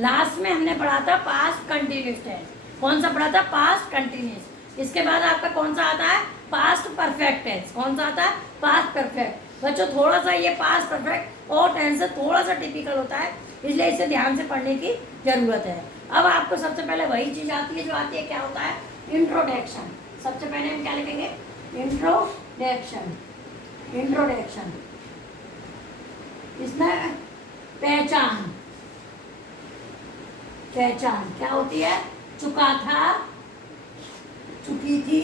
Last में हमने पढ़ा था पास्ट कंटिन्यूस टेंस। कौन सा पढ़ा था? Past continuous. इसके बाद आपका कौन सा आता है? Past perfect tense. कौन सा आता है? Past perfect. बच्चों थोड़ा सा ये पास्ट परफेक्ट और टेंस से थोड़ा सा टिपिकल होता है, इसलिए इसे ध्यान से पढ़ने की जरूरत है। अब आपको सबसे पहले वही चीज आती है जो आती है, क्या होता है? इंट्रोडक्शन। सबसे पहले हम क्या लिखेंगे? इंट्रोडक्शन। इंट्रोडक्शन इसमें पहचान। पहचान क्या होती है? चुका था, चुकी थी,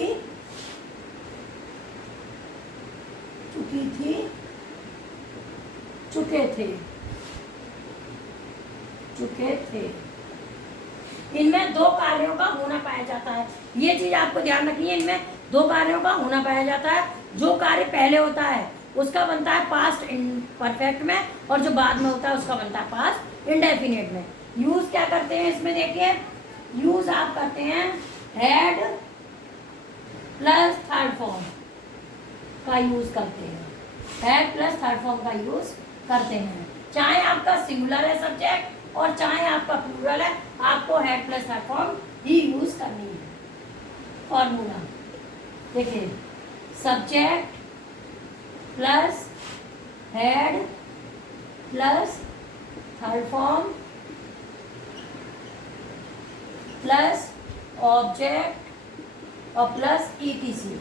चुकी थी, चुके थे, चुके थे। इनमें दो कार्यों का होना पाया जाता है। ये चीज आपको ध्यान रखनी है, इनमें दो कार्यों का होना पाया जाता है। जो कार्य पहले होता है उसका बनता है पास्ट परफेक्ट में, और जो बाद में होता है उसका बनता है पास्ट इंडेफिनिट में। यूज क्या करते हैं इसमें? देखिए, यूज आप करते हैं हैड प्लस थर्ड फॉर्म का यूज करते हैं। हैड प्लस थर्ड फॉर्म का यूज करते हैं। चाहे आपका सिंगुलर है सब्जेक्ट और चाहे आपका प्लूरल है, आपको had plus third form he use करनी है। फॉर्मूला देखिए, subject plus head plus third form plus object और प्लस ईटीसी।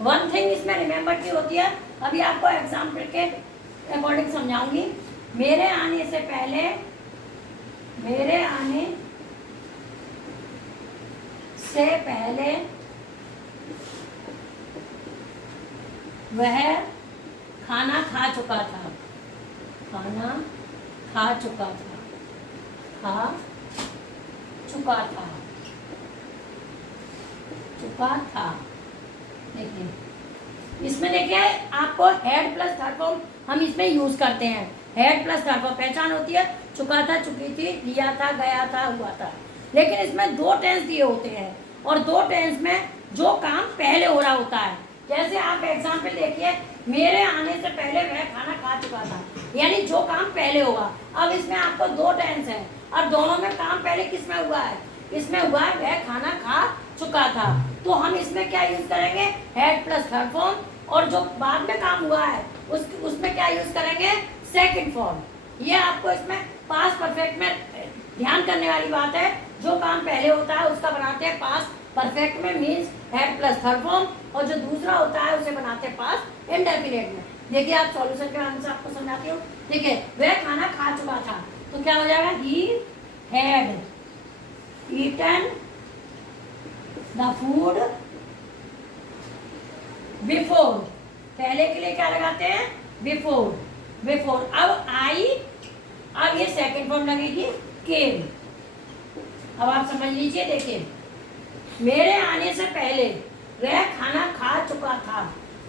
वन थिंग इसमें रिमेंबर की होती है, अभी आपको एग्जाम्पल के अकॉर्डिंग समझाऊंगी। मेरे आने से पहले, मेरे आने से पहले वह खाना खा चुका था। खाना खा चुका था, खा चुका था, चुका था। देखिए इसमें देखिए आपको हेड प्लस थर्ड फॉर्म हम इसमें यूज करते हैं। हेड प्लस थर्ड फॉर्म पहचान होती है, चुका था, चुकी थी, लिया था, गया था, हुआ था। लेकिन इसमें दो टेंस दिए होते हैं और दो टेंस में जो काम पहले हो रहा होता है। जैसे आप एग्जाम्पल देखिए, मेरे आने से पहले वह खाना खा चुका था, यानी जो काम पहले होगा। अब इसमें आपको दो टेंस है और दोनों में काम पहले किसमें हुआ है? इसमें हुआ है वह खाना खा चुका था। तो हम इसमें क्या यूज करेंगे? हेड प्लस थर्ड फॉर्म, और जो बाद में काम हुआ है उसमें क्या यूज करेंगे? Second form. ये आपको इसमें पास्ट परफेक्ट में ध्यान करने वाली बात है। जो काम पहले होता है उसका बनाते हैं पास्ट परफेक्ट में, means head plus third form, और जो दूसरा होता है उसे बनाते हैं पास्ट इंडेफिनिट में। देखिए आप सॉल्यूशन के आंसर आपको समझाती हूँ। देखिए वह खाना खा चुका था, तो क्या हो जाएगा? He had eaten the food before. पहले के लिए क्या लगाते हैं? बिफोर। बिफोर। अब आई, अब ये सेकंड फॉर्म लगेगी केम। अब आप समझ लीजिए, देखिए मेरे आने से पहले वह खाना खा चुका था।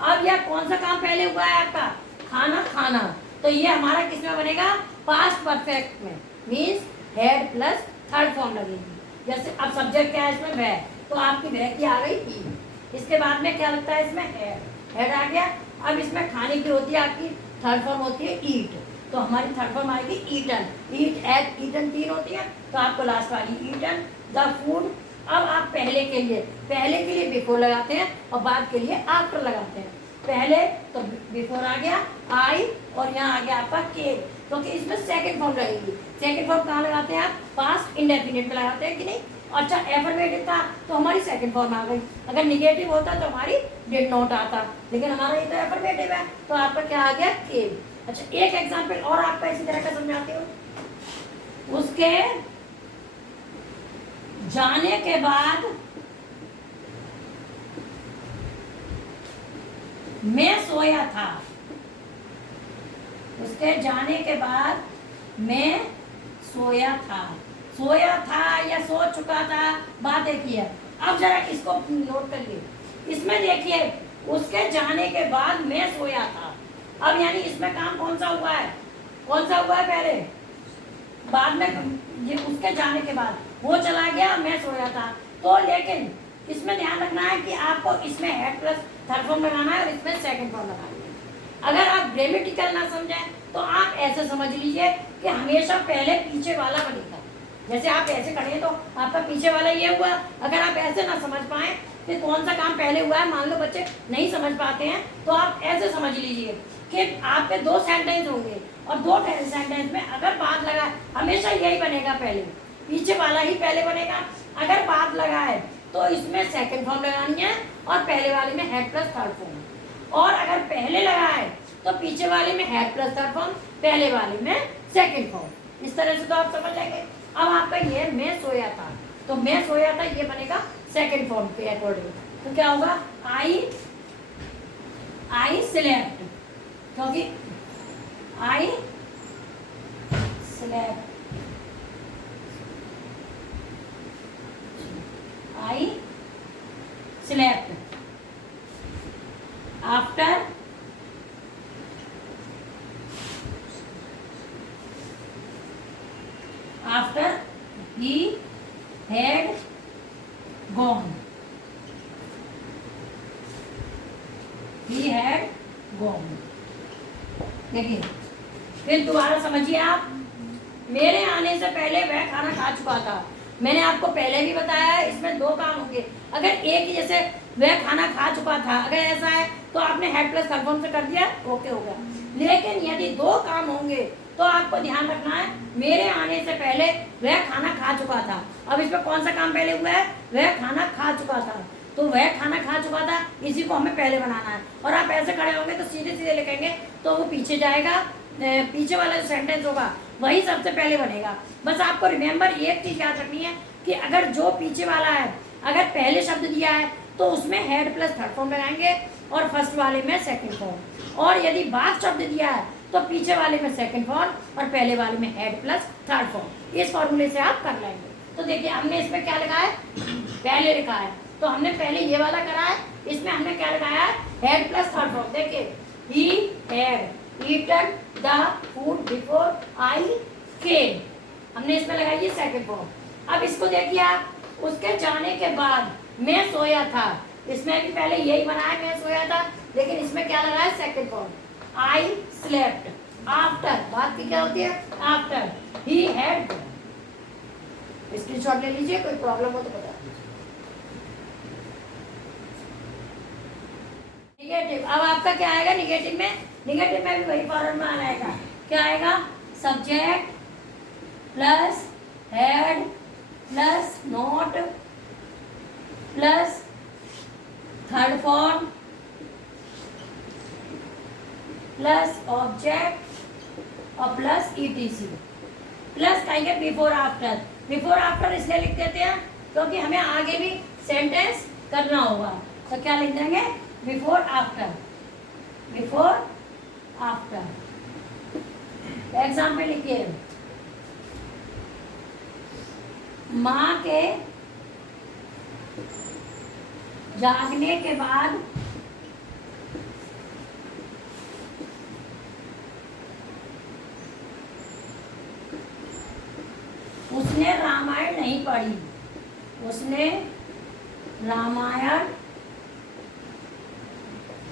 अब यह कौन सा काम पहले हुआ है आपका? खाना खाना। तो ये हमारा किसमें बनेगा? पास्ट परफेक्ट में, means head plus third form लगेगी। जैसे अब सब्जेक्ट क्या है इसमें? वह, तो आपकी वह की आ गई ही। इसके बाद में क्या लगता है? इसमें हेड, हेड आ गया। अब इसमें खाने की होती है आपकी थर्ड फॉर्म होती है ईट, तो हमारी थर्ड फॉर्म आएगी ईटन। ईट, एट, ईटन तीन होती है, तो आपको लास्ट वाली ईटन द फूड। अब आप पहले के लिए बिफोर लगाते हैं और बाद के लिए आफ्टर लगाते हैं। पहले तो बिफोर आ गया आई, और यहाँ आ गया आपका के, क्योंकि इसमें सेकंड फॉर्म लगेगी। सेकंड फॉर्म कहाँ लगाते हैं आप? पास्ट इंडेफिनिट में लगाते हैं कि नहीं? अच्छा एफर्मेटिव था तो हमारी सेकंड फॉर्म आ गई, अगर निगेटिव होता तो हमारी डिड नॉट आता, लेकिन हमारा ये तो एफर्मेटिव है, तो आपका क्या आ गया? के। अच्छा एक एग्जाम्पल और आपका इसी तरह का समझाती हूँ। उसके जाने के बाद मैं सोया था। उसके जाने के बाद मैं सोया था। सोया था या सो चुका था, बात एक ही है। अब जरा इसको नोट करिए, इसमें देखिए उसके जाने के बाद मैं सोया था। अब यानी इसमें काम कौन सा हुआ है? कौन सा हुआ है पहले? बाद में, ये उसके जाने के बाद वो चला गया, मैं सोया था। तो लेकिन इसमें ध्यान रखना है कि आपको इसमें हेड प्लस थर्ड फॉर्म लगाना है और इसमें सेकंड फॉर्म लगाना है। अगर आप ग्रामेटिकल ना समझें तो आप ऐसे समझ लीजिए कि हमेशा पहले पीछे वाला बनेगा। जैसे आप ऐसे खड़े हैं तो आपका पीछे वाला ये हुआ। अगर आप ऐसे ना समझ पाए कि कौन सा काम पहले हुआ है, मान लो बच्चे नहीं समझ पाते हैं, तो आप ऐसे समझ लीजिए कि आपके दो सेंटेंस होंगे और दो सेंटेंस में अगर बात लगा हमेशा यही बनेगा, पहले पीछे वाला ही पहले बनेगा। अगर बात लगा है तो इसमें सेकंड फॉर्म लगानी है और पहले वाले में हेड प्लस थर्ड फॉर्म। और अगर पहले लगा है तो पीछे वाले में हेड प्लस थर्ड फॉर्म, पहले वाले में सेकंड फॉर्म। इस तरह से तो आप समझ जाएंगे। अब आपका ये मैं सोया था, तो मैं सोया था ये बनेगा सेकंड फॉर्म के अकॉर्डिंग। तो क्या होगा, आई स्लेप्ट, क्योंकि I slept, I slept after he had gone. देखिए फिर दोबारा समझिए आप। मेरे आने से पहले वह खाना खा चुका था। मैंने आपको पहले भी बताया इसमें दो काम होंगे। अगर एक जैसे वह खाना खा चुका था, अगर ऐसा है तो आपने हेड प्लस थर्ड फॉर्म से कर दिया, ओके हो गया। लेकिन यदि दो काम होंगे तो आपको ध्यान रखना है, मेरे आने से पहले वह खाना खा चुका था। अब इसमें कौन सा काम पहले हुआ है, वह खाना खा चुका था, तो वह खाना खा चुका था, इसी को हमें पहले बनाना है। और आप ऐसे खड़े होंगे तो सीधे सीधे लिखेंगे तो वो पीछे जाएगा, पीछे वाला जो सेंटेंस होगा वही सबसे पहले बनेगा। बस आपको रिमेंबर एक चीज याद रखनी है कि अगर जो पीछे वाला है अगर पहले शब्द दिया है तो उसमें हेड प्लस थर्ड फॉर्म लगाएंगे और फर्स्ट वाले में सेकंड फॉर्म। और यदि बाद शब्द दिया है तो पीछे वाले में सेकंड फॉर्म और पहले वाले में हेड प्लस थर्ड फॉर्म। इस फॉर्मूले से आप कर लेंगे। तो देखिए हमने इसमें क्या लिखा है, पहले लिखा है, तो हमने पहले ये वाला करा है, इसमें हमने क्या लगाया है, हेड प्लस थर्ड फॉर्म। देखिए he had eaten the food before I came, हमने इसमें लगाई है सेकंड फॉर्म। अब इसको देखिए आप, उसके जाने के बाद मैं सोया था, इसमें भी पहले यही बना है मैं सोया था, लेकिन इसमें क्या लगा है second form. I slept after, बात की क्या होती है आफ्टर, ही हैड, स्क्रीनशॉट ले लीजिए, कोई प्रॉब्लम हो तो बता दीजिए। निगेटिव, अब आपका क्या आएगा निगेटिव में, निगेटिव में भी वही फॉर्मूला आएगा, क्या आएगा, subject plus head plus not plus third form plus object और प्लस ईटीसी, प्लस कहेंगे बिफोर आफ्टर। बिफोर आफ्टर इसलिए लिख देते हैं क्योंकि हमें आगे भी सेंटेंस करना होगा, तो क्या लिख देंगे, before after, before after. Example लिखिए, माँ के जागने के बाद उसने रामायण नहीं पढ़ी, उसने रामायण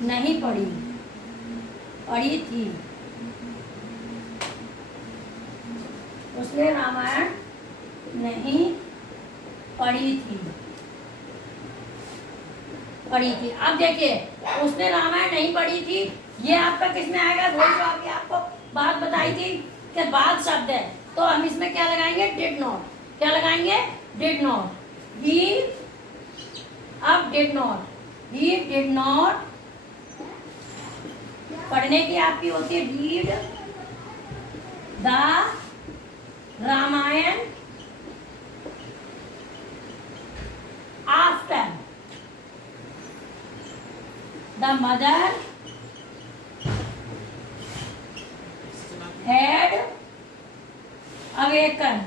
नहीं पढ़ी, पढ़ी थी, उसने रामायण नहीं पढ़ी थी, पढ़ी थी। अब देखिए उसने रामायण नहीं पढ़ी थी, ये आपका किस में आएगा, वही जो अभी आपको बात बताई थी कि बाद शब्द है, तो हम इसमें क्या लगाएंगे, डिड नॉट। क्या लगाएंगे, डिड नॉट। ही, अब did not, he did not, पढ़ने की आपकी होती है read the Ramayan after the mother had awaken,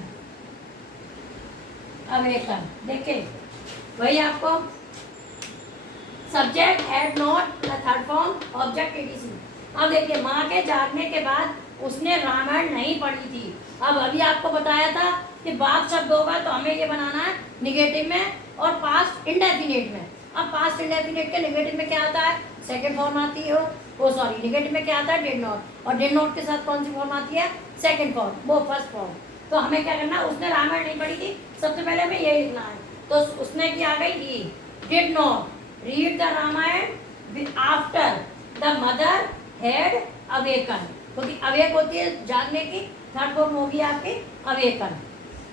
awaken. देखिए वही आपको subject had not third form object एडीसी। अब देखिए माँ के जागने के बाद उसने रामायण नहीं पढ़ी थी। अब अभी आपको बताया था कि बाद शब्द होगा तो हमें ये बनाना है निगेटिव में और पास्ट इंडेफिनिट में। अब पास्ट इंडेफिनिट के निगेटिव में क्या आता है, सेकंड फॉर्म आती है ओ सॉरी निगेटिव में क्या आता है, डिड नॉट, और डिड नॉट के साथ कौन सी फॉर्म आती है, सेकंड फॉर्म, वो फर्स्ट फॉर्म। तो हमें क्या करना, उसने रामायण नहीं पढ़ी थी, सबसे पहले हमें यही लिखना है। तो उसने क्या गई, did not read the Ramayan after the mother had awaken, क्योंकि अवेक होती है जागने की, थर्ड फॉर्म होगी आपकी अवेकन।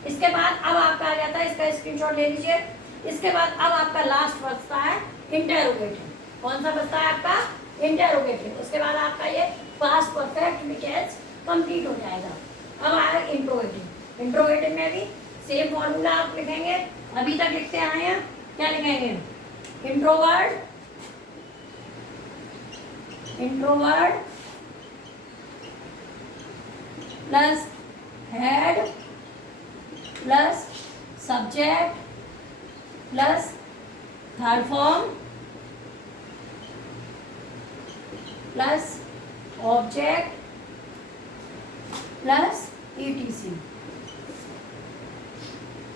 इसके बाद अब आपका आ जाता है, इसका स्क्रीनशॉट ले लीजिए। इसके बाद अब आपका लास्ट बचता है इंटरोगेटिव। कौन सा बचता है आपका, इंटरोगेटिव। उसके बाद आपका ये पास्ट परफेक्ट टेंस कंप्लीट हो जाएगा। अब आएगा इंट्रोगेटिव। इंट्रोगेटिव में भी सेम फॉर्मूला आप लिखेंगे, अभी तक लिखते आए हैं। क्या लिखेंगे, introvert, introvert plus head plus subject plus third form plus object plus ETC।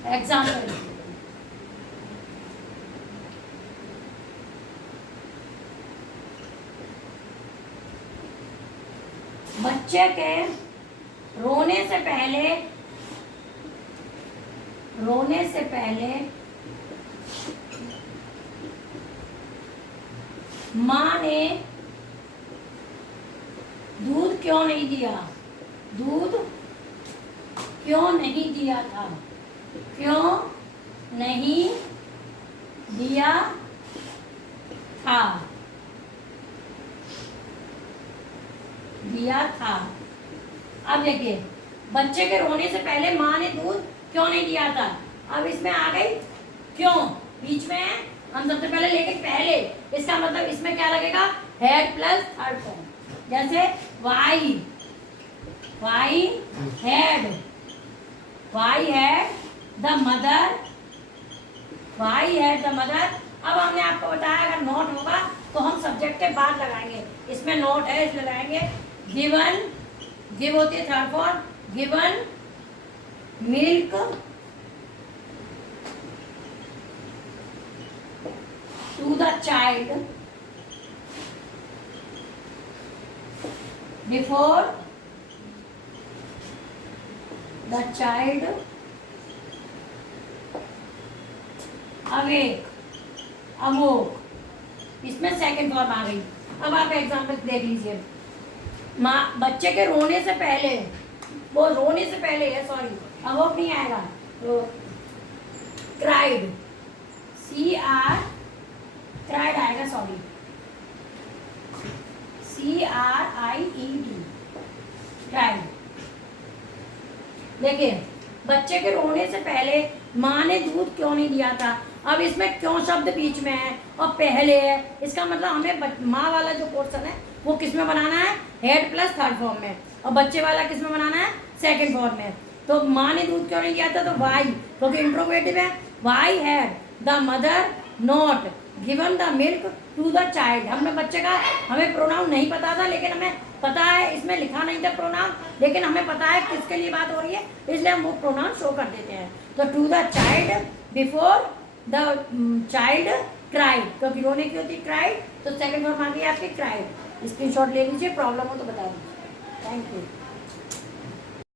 Example, बच्चे के रोने से पहले माँ ने दूध क्यों नहीं दिया, दूध क्यों नहीं दिया था, क्यों नहीं दिया था, दिया था। अब देखिए, बच्चे के रोने से पहले माँ ने दूध क्यों नहीं दिया था। अब इसमें आ गई क्यों बीच में है, हम सबसे पहले लेकिन पहले, इसका मतलब इसमें क्या लगेगा, हैड प्लस थर्ड फॉर्म। जैसे why, why had the mother, why had the mother. अब हमने आपको बताया अगर नॉट होगा तो हम सब्जेक्ट के बाद लगाएंगे, इसमें नॉट है इसलिए लगाएंगे गिवन, गिव होती है third form, given milk to the child before the child awake, awoke, इसमें सेकंड फॉर्म आ गई। अब आप एग्जाम्पल देख लीजिए, माँ बच्चे के रोने से पहले, वो रोने से पहले है, सॉरी अवोक नहीं आएगा, तो क्राइड, CR क्राइड आएगा, सॉरी CRIED क्राइड। देखिए, बच्चे के रोने से पहले माँ ने दूध क्यों नहीं दिया था। अब इसमें क्यों शब्द बीच में है और पहले है, इसका मतलब हमें माँ वाला जो पोर्शन है वो किस में बनाना है, हेड प्लस थर्ड फॉर्म में, और बच्चे वाला किस में बनाना है, सेकंड फॉर्म में। तो माँ ने दूध क्यों नहीं दिया था, तो वाई, क्योंकि इंट्रोगेटिव है, why had the mother not given the milk to the child. हमने बच्चे का, हमें प्रोनाउन नहीं पता था, लेकिन हमें पता है, इसमें लिखा नहीं था प्रोनाउन, लेकिन हमें पता है किसके लिए बात हो रही है, इसलिए हम वो प्रोनाउन शो कर देते हैं। तो to the child before the child cried, क्योंकि रोने की होती है क्राइड, तो सेकंड फॉर्म आ गई आपकी क्राइड। स्क्रीनशॉट ले लीजिए, प्रॉब्लम हो तो बता दीजिए। Thank you.